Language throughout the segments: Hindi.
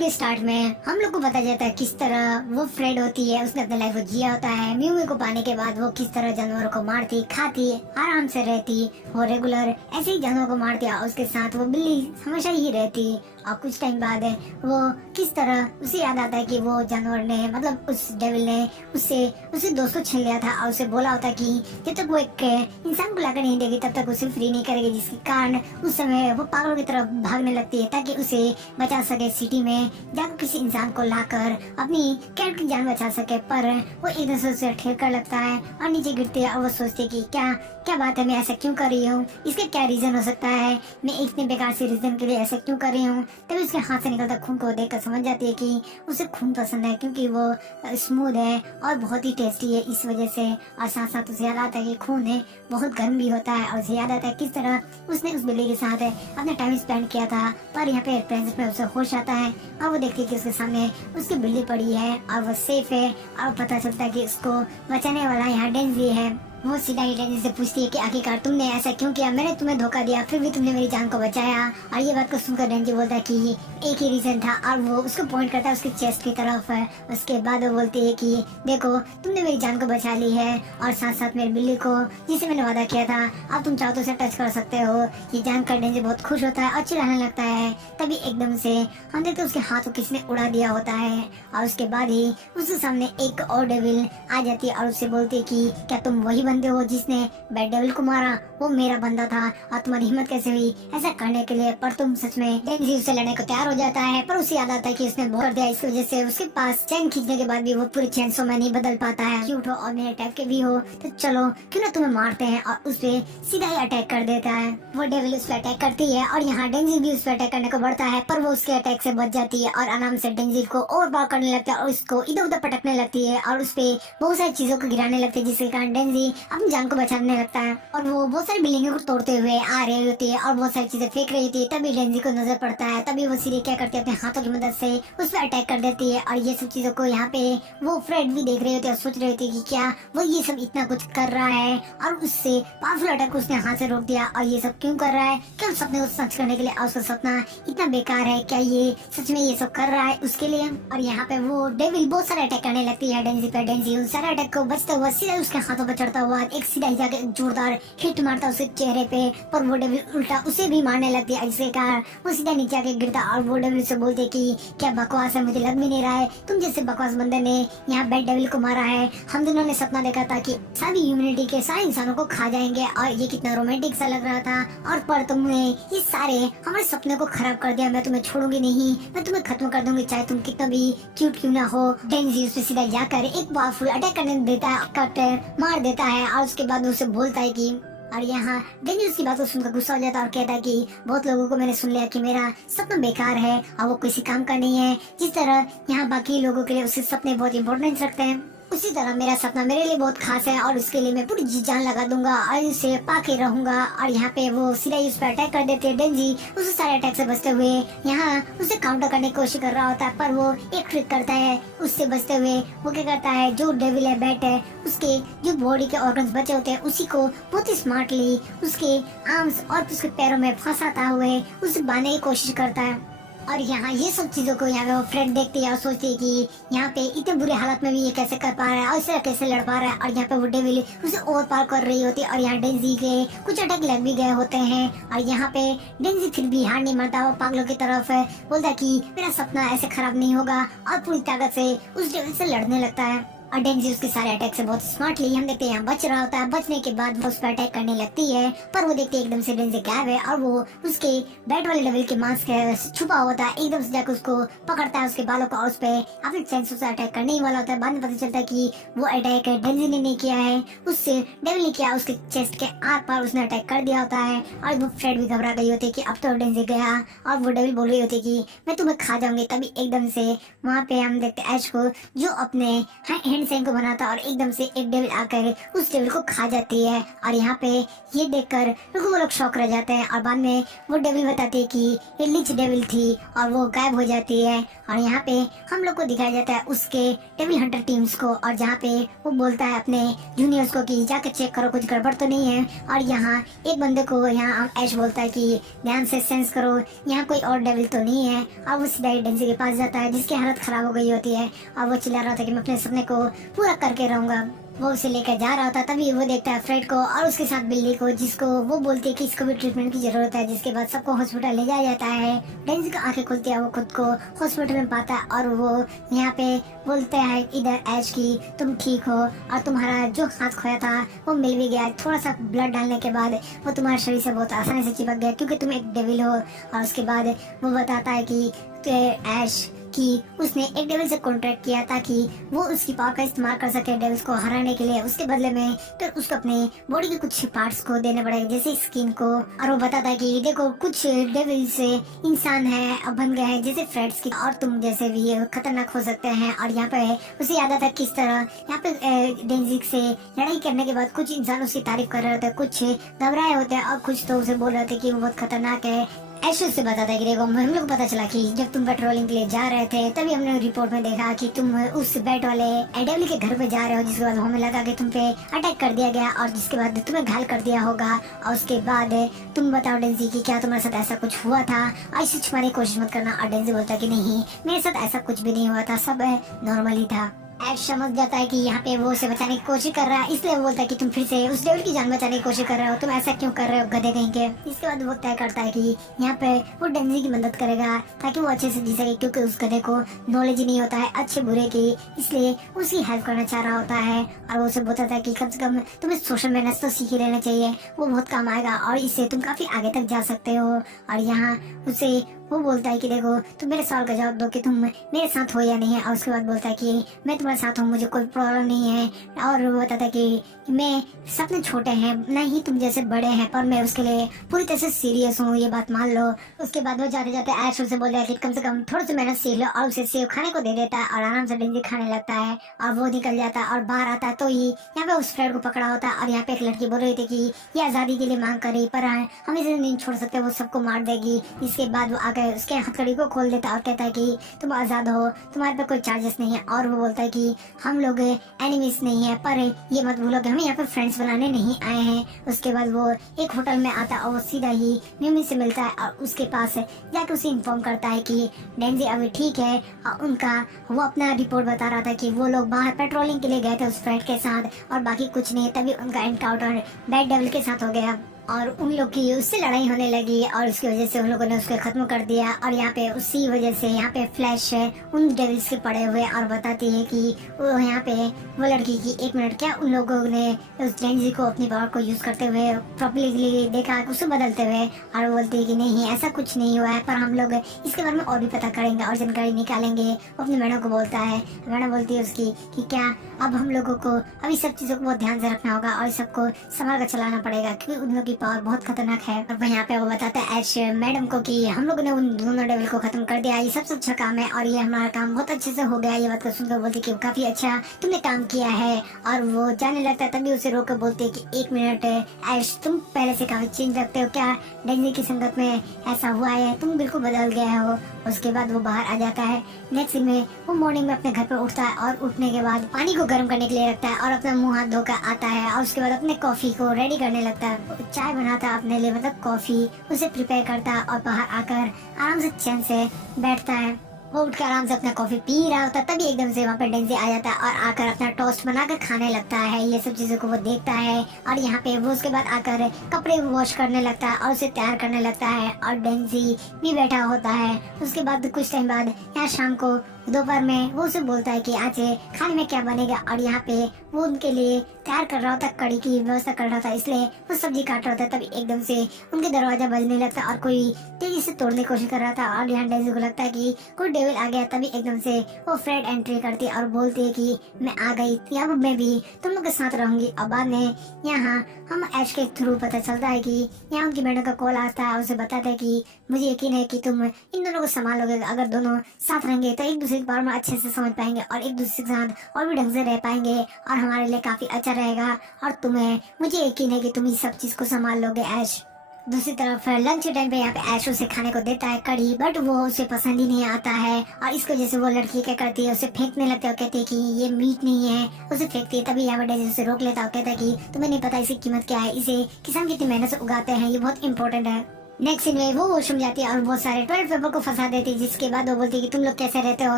के स्टार्ट में हम लोग को पता चलता है किस तरह वो फ्रेड होती है, उसने अपना लाइफ को जिया होता है। म्यू म्यू को पाने के बाद वो किस तरह जानवरों को मारती, खाती, आराम से रहती, वो रेगुलर ऐसे ही जानवरों को मारती और उसके साथ वो बिल्ली हमेशा ही रहती। और कुछ टाइम बाद है वो किस तरह उसे याद आता है कि वो जानवर ने मतलब उस डेविल ने उसे दोस्त को छीन लिया था और उसे बोला होता कि जब तक वो एक इंसान को लाकर नहीं देगी तब तक उसे फ्री नहीं करेगी, जिसके कारण उस समय वो पागलों की तरफ भागने लगती है ताकि उसे बचा सके। सिटी में जाकर किसी इंसान को लाकर अपनी कैट की जान बचा सके, पर वो एकदम से उसे ठेकर लगता है और नीचे गिरती है और वो सोचती है कि क्या क्या बात है, मैं ऐसा क्यों कर रही हूँ, इसका क्या रीजन हो सकता है, मैं इतने बेकार से रीजन के लिए ऐसा क्यों कर रही हूँ। तभी उसके हाथ से निकलता खून को देखकर समझ जाती है कि उसे खून पसंद है क्योंकि वो स्मूथ है और बहुत ही टेस्टी है इस वजह से। और साथ साथ उसे याद आता है कि खून है बहुत गर्म भी होता है और उसे याद आता है किस तरह उसने उस बिल्ली के साथ अपना टाइम स्पेंड किया था। पर यहाँ पे प्रेजेंट में उसे होश आता है और वो देखती है कि उसके सामने उसकी बिल्ली पड़ी है और वो सेफ है और पता चलता है कि उसको बचाने वाला यहाँ डेंजी है। वो सीधा ही डेंजी से पूछती है कि आखिरकार तुमने ऐसा क्यों किया, मैंने तुम्हें धोखा दिया फिर भी तुमने मेरी जान को बचाया। और ये बात को सुनकर डेंजी बोलता है कि एक ही रीजन था और वो उसको पॉइंट करता है उसके चेस्ट की तरफ है। उसके बाद वो बोलती है कि देखो तुमने मेरी जान को बचा ली है और साथ साथ मेरी बिल्ली को जिसे मैंने वादा किया था, अब तुम चाहो तो उसे टच कर सकते हो। ये जानकर डेंजी बहुत खुश होता है और चिल्लाने लगता है। तभी एकदम से हम देखते उसके हाथ को किसी ने उड़ा दिया होता है और उसके बाद ही उसके सामने एक और डेविल आ जाती है और उससे बोलती है कि क्या तुम वही बंदे हो जिसने बैड डेविल को मारा, वो मेरा बंदा था और तुम्हारी हिम्मत कैसे हुई ऐसा करने के लिए। पर तुम सच में डेंजी उससे लड़ने को तैयार हो जाता है, पर उसे याद आता है कि उसने बहुत कर दिया, इस वजह से उसके पास चैन खींचने के बाद भी वो पूरे चैन सो में नहीं बदल पाता है। क्यूट हो और मेरे टाइप के भी हो तो चलो क्यों ना तुम्हें मारते हैं, और उस पे सीधा ही अटैक कर देता है। वो डेविल उस पे अटैक करती है और यहाँ डेंजी भी उस पे अटैक करने को बढ़ता है, पर वो उसके अटैक से बच जाती है और आराम से डेंजी को ओवरपावर करने लगता है और उसको इधर उधर पटकने लगती है और उस पे बहुत सारी चीजों को गिराने लगती है, जिसके कारण डेंजी अपनी जान को बचाने लगता है। और वो बहुत सारी बिल्डिंगों को तोड़ते हुए आ रही होती है और बहुत सारी चीजें फेंक रही होती है। तभी डेंजी को नजर पड़ता है, तभी वो सीधे क्या करती है अपने हाथों की मदद से उस पर अटैक कर देती है। और ये सब चीजों को यहाँ पे वो फ्रेड भी देख रहे होते हैं और सोच रहे होते हैं कि क्या वो ये सब इतना कुछ कर रहा है और उससे पावरफुल अटैक उसने हाथ से रोक दिया और ये सब क्यों कर रहा है, क्या उस सपने को सच करने के लिए, और उसका सपना इतना बेकार है, क्या ये सच में ये सब कर रहा है उसके लिए। और यहाँ पे वो डेविल बहुत सारे अटैक करने लगती है डेंजी पे। डेंजी उन सारे अटैक को बचता हुआ सीधा उसके हाथों पर चढ़ता हुआ एक सीधा ही जाके जोरदार हिट मारता उसके चेहरे पे, पर वो डेविल उल्टा उसे भी मारने लगती है, जिसके कारण वो सीधा नीचे आके गिरता और वो डेविल से बोलते कि क्या बकवास है, मुझे लग भी नहीं रहा है तुम जैसे बकवास बंदे ने यहाँ बैड डेविल को मारा है। हम दोनों ने सपना देखा था कि सभी ह्यूमैनिटी के सारे इंसानों को खा जाएंगे और ये कितना रोमांटिक सा लग रहा था, और पर तुमने ये सारे हमारे सपने को खराब कर दिया। मैं तुम्हें छोड़ूंगी नहीं, मैं तुम्हें खत्म कर दूंगी चाहे तुम कितना भी क्यूट क्यों ना हो। डेंजी उस पे सीधा जाकर एक पावरफुल अटैक करने देता है, कट मार देता है और उसके बाद उसे बोलता है कि, और यहाँ डेंजी उसकी बात को सुनकर गुस्सा हो जाता है और कहता है कि बहुत लोगों को मैंने सुन लिया कि मेरा सपना बेकार है और वो किसी काम का नहीं है। जिस तरह यहाँ बाकी लोगों के लिए उसके सपने बहुत इंपॉर्टेंस रखते हैं, उसी तरह मेरा सपना मेरे लिए बहुत खास है और उसके लिए मैं पूरी जी जान लगा दूंगा और इसे पाके रहूंगा। और यहाँ पे वो सीधा उस पर अटैक कर देते हैं। डेंजी उसे सारे अटैक से बचते हुए यहाँ उसे काउंटर करने की कोशिश कर रहा होता है, पर वो एक ट्रिक करता है उससे बचते हुए। वो क्या करता है, जो डेविल है बैट है उसके जो बॉडी के ऑर्गन्स बचे होते हैं उसी को बहुत ही स्मार्टली उसके आर्म्स और उसके पैरों में फंसाता हुए उसे बांधने की कोशिश करता है। और यहाँ ये सब चीजों को यहाँ पे वो फ्रेंड देखती है और सोचती है कि यहाँ पे इतने बुरे हालत में भी ये कैसे कर पा रहा है और इसे कैसे लड़ पा रहा है। और यहाँ पे वो डेविल उसे ओवर पार कर रही होती है और यहाँ डेंजी के कुछ अटैक लग भी गए होते हैं। और यहाँ पे डेंजी फिर भी हार नहीं मानता, वो पागलों की तरफ बोलता कि मेरा सपना ऐसे खराब नहीं होगा और पूरी ताकत से उस डेविल से लड़ने लगता है। और डेंजी उसके सारे अटैक से बहुत स्मार्टली हम देखते हैं यहाँ बच रहा होता है। बचने के बाद वो उस पर अटैक करने लगती है, पर वो देखते एकदम से डेंजी गायब है और वो उसके बैट वाले डेविल के मास्क छुपा होता है, एकदम से जाकर उसको पकड़ता है उसके बालों को और उस पे अपने सेंस से अटैक करने ही वाला होता है। बाद में पता चलता है कि वो अटैक डेंजी ने नहीं किया है, उससे डेविल ने किया, उसके चेस्ट के आर पार उसने अटैक कर दिया होता है। और वो फ्रेड भी घबरा गई होती है कि अब तो डेंजी गया और वो डेविल बोल रही होती है कि मैं तुम्हें खा जाऊंगी। तभी एकदम से वहाँ पे हम देखते एश को जो अपने हैंड फ्रेंड से इनको बनाता है और एकदम से एक डेविल आकर उस डेविल को खा जाती है। और यहाँ पे ये देखकर बिल्कुल वो लोग शॉक रह जाते हैं और बाद में वो डेविल बताती है कि ये लिंच डेविल थी और वो गायब हो जाती है। और यहाँ पे हम लोग को दिखाया जाता है उसके डेविल हंटर टीम्स को, और जहाँ पे वो बोलता है अपने जूनियर्स को कि जाकर चेक करो कुछ गड़बड़ तो नहीं है। और यहाँ एक बंदे को यहाँ ऐश बोलता है कि ध्यान से सेंस करो यहाँ कोई और डेविल तो नहीं है। और वो सीधा डेंजी के पास जाता है जिसकी हालत खराब हो गई होती है और वो चिल्ला रहा था कि मैं अपने सपने को पूरा करके रहूंगा। वो उसे लेकर जा रहा था, तभी वो देखता है फ्रेड को और उसके साथ बिल्ली को, जिसको वो बोलती है कि इसको भी ट्रीटमेंट की जरूरत है। जिसके बाद सबको हॉस्पिटल ले जाया जाता है। डेंजी को आंखें खुलती है, वो खुद को हॉस्पिटल में पाता है और वो यहाँ पे बोलते हैं इधर ऐश की तुम ठीक हो और तुम्हारा जो हाथ खोया था वो मिल भी गया। थोड़ा सा ब्लड डालने के बाद वो तुम्हारे शरीर से बहुत आसानी से चिपक गया क्योंकि तुम एक डेविल हो। और उसके बाद वो बताता है कि ऐश कि उसने एक डेविल से कॉन्ट्रैक्ट किया ताकि वो उसकी पावर का इस्तेमाल कर सके डेविल्स को हराने के लिए। उसके बदले में तो उसको अपने बॉडी के कुछ पार्ट्स को देने पड़ेगा जैसे स्किन को। और वो बताता है कि देखो कुछ डेविल्स इंसान है अब बन गए हैं जैसे फ्रेड्स की, और तुम जैसे भी खतरनाक हो सकते हैं। और यहाँ पे उसे याद आता है किस तरह यहाँ पे डेंजिक से लड़ाई करने के बाद कुछ इंसान उसकी तारीफ कर रहे होते हैं, कुछ घबराए होते हैं और कुछ तो उसे बोल रहे थे कि वो बहुत खतरनाक है। ऐशो से बताता है कि देखो हम लोग को पता चला कि जब तुम पेट्रोलिंग के लिए जा रहे थे तभी हमने रिपोर्ट में देखा कि तुम उस बैट वाले एडेवली के घर पे जा रहे हो, जिसके बाद हमें लगा कि तुम पे अटैक कर दिया गया और जिसके बाद तुम्हें घायल कर दिया होगा। और उसके बाद तुम बताओ डेंजी कि क्या तुम्हारे साथ ऐसा कुछ हुआ था, ऐसे छुपाने की कोशिश मत करना। और डेंजी बोलता है कि नहीं मेरे साथ ऐसा कुछ भी नहीं हुआ था, सब नॉर्मल ही था। ऐश समझ जाता है कि यहाँ पे वो उसे बचाने की कोशिश कर रहा है, इसलिए वो बोलता है कि तुम फिर से उस डेविल की जान बचाने की कोशिश कर रहे हो, तुम ऐसा क्यों कर रहे हो गधे कहीं के। इसके बाद वो तय करता है कि यहाँ पे वो डेंजी की मदद करेगा ताकि वो अच्छे से जी सके, क्योंकि उस गधे को नॉलेज ही नहीं होता है अच्छे बुरे की, इसलिए उसकी हेल्प करना चाह रहा होता है। और वो उसे बताता है कि कम से कम तुम्हें सोशल मैनर्स तो सीख ही लेना चाहिए, वो बहुत काम आएगा और इससे तुम काफी आगे तक जा सकते हो। और यहाँ उसे वो बोलता है कि देखो तुम मेरे सवाल का जवाब दो कि तुम मेरे साथ हो या नहीं है। और उसके बाद बोलता है कि मैं तुम्हारे साथ हूँ, मुझे कोई प्रॉब्लम नहीं है। और वो बताता है कि मैं सपने छोटे हैं नहीं तुम जैसे बड़े हैं, पर मैं उसके लिए पूरी तरह से सीरियस हूँ, ये बात मान लो। उसके बाद वो जाते जाते ऐश उसे बोल रहा है कि कम से कम थोड़ा सा मेहनत सीख लो, और उसे सेव खाने को दे देता है और आराम से डेंजी खाने लगता है। और वो निकल जाता है और बाहर आता है तो ही यहाँ पे उस फ्रेंड को पकड़ा होता है। और यहाँ पे एक लड़की बोल रही थी कि ये आजादी के लिए मांग कर रही, पर हम इसे नहीं छोड़ सकते, वो सबको मार देगी। इसके बाद वो आकर उसके हथकड़ी को खोल देता है और कहता है कि तुम आजाद हो, तुम्हारे पे कोई चार्जेस नहीं है। और वो बोलता है कि हम लोग एनिमीज नहीं है, पर ये मत भूलो कि हम यहाँ पे फ्रेंड्स बनाने नहीं आए हैं। उसके बाद वो एक होटल में आता है और वो सीधा ही मिमी से मिलता है और उसके पास जाकर उसे इन्फॉर्म करता है कि डेंजी अभी ठीक है। और उनका वो अपना रिपोर्ट बता रहा था कि वो लोग बाहर पेट्रोलिंग के लिए गए थे उस फ्रेंड के साथ और बाकी कुछ नहीं। तभी उनका एनकाउंटर बैड डेविल के साथ हो गया और उन लोग की उससे लड़ाई होने लगी और उसकी वजह से उन लोगों ने उसको खत्म कर दिया। और यहाँ पे उसी वजह से यहाँ पे फ्लैश है उन डेविल्स के पड़े हुए और बताती है कि वो यहाँ पे वो लड़की की 1 मिनट क्या उन लोगों ने उस डेंजी को अपनी पावर को यूज करते हुए प्रॉपरली देखा उसे बदलते हुए। और वो बोलती है कि नहीं ऐसा कुछ नहीं हुआ है, पर हम लोग इसके बारे में और भी पता करेंगे और जानकारी निकालेंगे। वो अपनी मैडम को बोलता है, मैडम बोलती है उसकी कि क्या अब हम लोगों को अभी सब चीजों को बहुत ध्यान से रखना होगा और सबको संभाल कर चलाना पड़ेगा क्योंकि उन लोग की पावर बहुत खतरनाक है। और यहाँ पे वो बताता है ऐश मैडम को कि हम लोगों ने उन दोनों डेविल को खत्म कर दिया, ये सबसे अच्छा काम है और ये हमारा काम बहुत अच्छे से हो गया। ये बात को सुनकर बोलती कि काफी अच्छा तुमने काम किया है। और वो जाने लगता है तभी उसे रोक कर बोलती है कि 1 मिनट ऐश तुम पहले से काफी चेंज लगते हो, क्या डेंजी की संगत में ऐसा हुआ है, तुम बिल्कुल बदल गए हो। उसके बाद वो बाहर आ जाता है। नेक्स्ट में वो मॉर्निंग में अपने घर पर उठता है और उठने के बाद पानी को गर्म करने के लिए रखता है और अपना मुंह हाथ धोकर आता है और उसके बाद अपने कॉफी को रेडी करने लगता है। चाय बनाता है अपने लिए, मतलब कॉफी उसे प्रिपेयर करता है और बाहर आकर आराम से चैन से बैठता है। वो उठकर आराम से अपना कॉफी पी रहा होता है तभी एकदम से वहाँ पे डेंजी आ जाता है और आकर अपना टोस्ट बनाकर खाने लगता है। ये सब चीजों को वो देखता है और यहाँ पे वो उसके बाद आकर कपड़े वॉश करने लगता है और उसे तैयार करने लगता है और डेंजी भी बैठा होता है। उसके बाद कुछ टाइम बाद यहाँ शाम को दोपहर में वो उसे बोलता है कि आज खाने में क्या बनेगा और यहाँ पे वो उनके लिए तैयार कर रहा होता, कड़ी की व्यवस्था कर रहा था, इसलिए वो सब्जी काट रहा था। तभी एकदम से उनके दरवाजा बजने लगता और कोई तेजी से तोड़ने की कोशिश कर रहा था और यहाँ डेंजी को लगता है कि कोई डेविल आ गया। तभी एकदम से वो फ्रेड एंट्री करती है और बोलती है कि मैं आ गई, अब मैं भी तुम लोग के साथ रहूंगी। और बाद में यहाँ हम ऐश के थ्रू पता चलता है कि यहाँ उनकी मैडम का कॉल आता है और उसे बताता है कि मुझे यकीन है कि तुम इन दोनों को संभालोगे, अगर दोनों साथ रहेंगे तो एक दूसरे के बारे में अच्छे से समझ पाएंगे और एक दूसरे के साथ और भी ढंग से रह पाएंगे और हमारे लिए काफी अच्छा रहेगा। और तुम्हें, मुझे यकीन है कि तुम इस सब चीज को संभाल लोगे ऐश। दूसरी तरफ लंच टाइम पे यहाँ पे ऐश उसे खाने को देता है कढ़ी, बट वो उसे पसंद ही नहीं आता है और इसकी वजह से वो लड़की क्या करती है, उसे फेंकने लगती है और कहती है कि ये मीट नहीं है, उसे फेंकती है। तभी यहाँ पे डेजी उसे रोक लेता है और कहता है कि तुम्हें नहीं पता इसकी कीमत क्या है, इसे किसान कितनी मेहनत से उगाते हैं, ये बहुत इंपॉर्टेंट है। नेक्स्ट सीन में वो वॉशरूम जाती है और बहुत सारे टॉयलेट पेपर को फंसा देती है, जिसके बाद वो बोलती है कि तुम लोग कैसे रहते हो,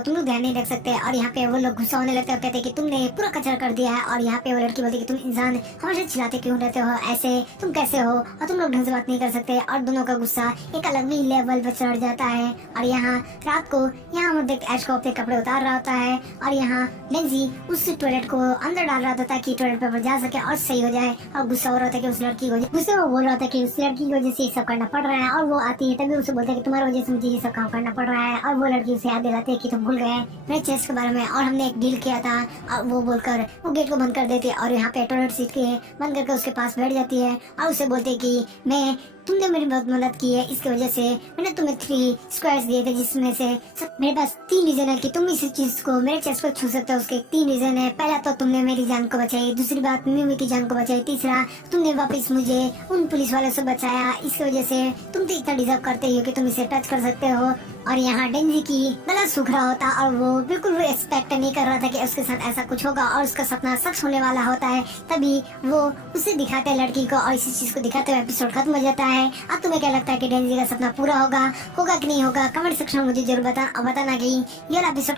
तुम लोग ध्यान नहीं रख सकते। और यहाँ पे वो लोग गुस्सा होने लगते हैं और कहते हैं कि तुमने पूरा कचरा कर दिया है। और यहाँ पे वो लड़की बोलती है कि तुम इंसान हमेशा चिल्लाते क्यों रहते हो ऐसे, तुम कैसे हो और तुम लोग ढंग से बात नहीं कर सकते। और दोनों का गुस्सा एक अलग ही लेवल पर चढ़ जाता है। और यहाँ रात को यहाँ हम देख ऐश को अपने कपड़े उतार रहा होता है और यहाँ डेंजी उस टॉयलेट को अंदर डाल रहा था ताकि टॉयलेट पेपर जा सके और सही हो जाए। और गुस्सा हो रहा था कि उस लड़की को, गुस्से में बोल रहा था कि उस लड़की की वजह से सब करना पड़ रहा है। और वो आती है तभी उसे बोलते हैं कि तुम्हारी वजह से मुझे ये सब काम करना पड़ रहा है। और वो लड़की उसे याद दिलाती है कि तुम भूल गए मेरे चेस्ट के बारे में और हमने एक डील किया था। और वो बोलकर वो गेट को बंद कर देती है और यहाँ पे टॉयलेट सीट के बंद करके उसके पास बैठ जाती है और उसे बोलते है कि तुमने मेरी बहुत मदद की है, इसकी वजह से मैंने तुम्हें 3 स्क्वायर्स दिए थे, जिसमें से मेरे पास 3 रीजन है कि तुम इस चीज को मेरे चेस्ट पर छू सकते हो। उसके 3 रीजन है। पहला तो तुमने मेरी जान को बचाई, दूसरी बात मिमी की जान को बचाई, तीसरा तुमने वापस मुझे उन पुलिस वालों से बचाया। इसकी वजह से तुम तो इतना डिजर्व करते हो कि तुम इसे टच कर सकते हो। और यहाँ डेंजी की गला सूख रहा होता और वो बिल्कुल भी एक्सपेक्ट नहीं कर रहा था कि उसके साथ ऐसा कुछ होगा और उसका सपना सच होने वाला होता है। तभी वो उसे दिखाते हैं लड़की को और इसी चीज को दिखाते हुए एपिसोड खत्म हो जाता है। अब तुम्हें क्या लगता है कि डेंजी का सपना पूरा होगा कि नहीं होगा? कमेंट सेक्शन में मुझे जरूर बताना कि ये एपिसोड